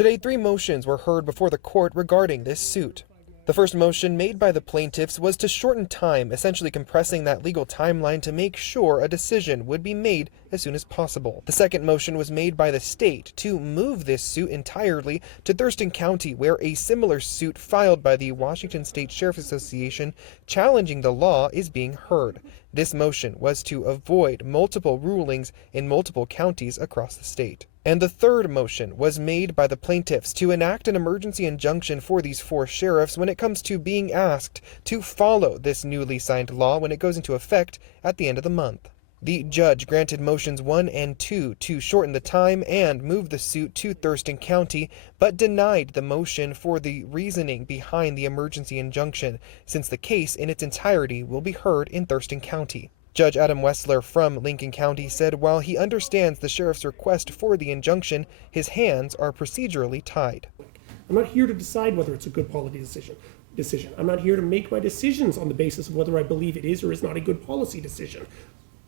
Today, 3 motions were heard before the court regarding this suit. The first motion made by the plaintiffs was to shorten time, essentially compressing that legal timeline to make sure a decision would be made as soon as possible. The second motion was made by the state to move this suit entirely to Thurston County, where a similar suit filed by the Washington State Sheriff's Association challenging the law is being heard. This motion was to avoid multiple rulings in multiple counties across the state. And the third motion was made by the plaintiffs to enact an emergency injunction for these 4 sheriffs when it comes to being asked to follow this newly signed law when it goes into effect at the end of the month. The judge granted motions 1 and 2 to shorten the time and move the suit to Thurston County, but denied the motion for the reasoning behind the emergency injunction, since the case in its entirety will be heard in Thurston County. Judge Adam Wessler from Lincoln County said while he understands the sheriff's request for the injunction, his hands are procedurally tied. I'm not here to decide whether it's a good policy decision. I'm not here to make my decisions on the basis of whether I believe it is or is not a good policy decision.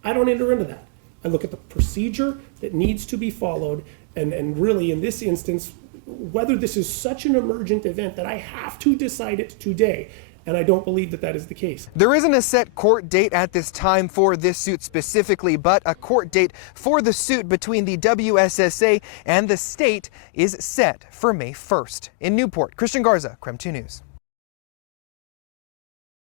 I don't enter into that. I look at the procedure that needs to be followed, and really in this instance, whether this is such an emergent event that I have to decide it today. And I don't believe that that is the case. There isn't a set court date at this time for this suit specifically, but a court date for the suit between the WSSA and the state is set for May 1st. In Newport, Christian Garza, KREM 2 News.